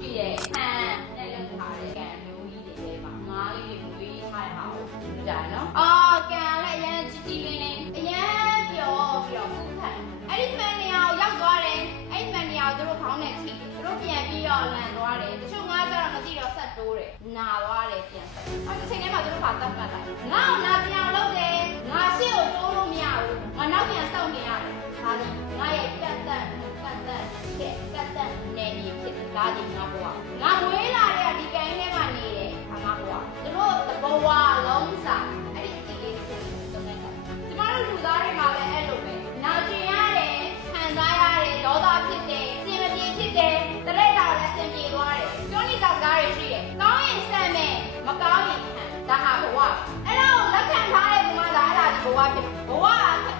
ရှိရဲ့ဟန်နဲ့လုပ်ထားတဲ့ကံမျိုးကြီးတွေထဲမှာငါးလေးတွေမွေးထားတဲ့ဟာကိုကြည့်ကြနော်ကံလည်းအရင်ကြည်ကြည်လင်းလင်းအရင်ပျော်ပြီးတော့ဖူးခံအဲ့ဒီမှန်နေအောင်ရောက်သွားတယ်အဲ့ဒီမှန်နေအောင်တို့ခေါင်းနဲ့ထိသူတို့ပြန်ပြီးတော့လန်သွားတယ်တချို့ငါးကြတော့မသိတော့ဆက်တိုးတယ်နာသွားတယ်ပြန်ဆက်အဲ့ဒီချိန်ထဲမှာတို့ကတတ်မှတ်လိုက်ငါ့ကိုနာပြန်လုပ်တယ်ငါရှေ့ကိုတိုးလို့မရဘူးငါနောက်ပြန်စောင့်နေရတယ်ဒါလည်းငါရဲ့ကတ်တက်နေနေဖြစ်ဒါဒီငါဘဝငါဝေးလာတဲ့ဒီကိုင်းထဲမှာနေတယ်ငါဘဝသူတို့ဘဝလုံးစာအဲ့ဒီအလေးကိုသုံးလိုက်တာကျမတို့လူသားတွေမှာလည်းအဲ့လိုပဲနာကျင်ရတယ်ခံစားရတယ်ဒေါသဖြစ်တယ်စင်မပြေဖြစ်တယ်တရက်တာလည်းစင်ပြေသွားတယ်ကျွန်းနေတောက်သားတွေရှိတယ်ကောင်းရင်ဆန့်မယ်မကောင်းရင်ခံဒါဟာဘဝအဲ့ဒါကိုလက်ခံထားတဲ့ဒီမှာဒါအဲ့ဒါဒီဘဝဖြစ်ဘဝက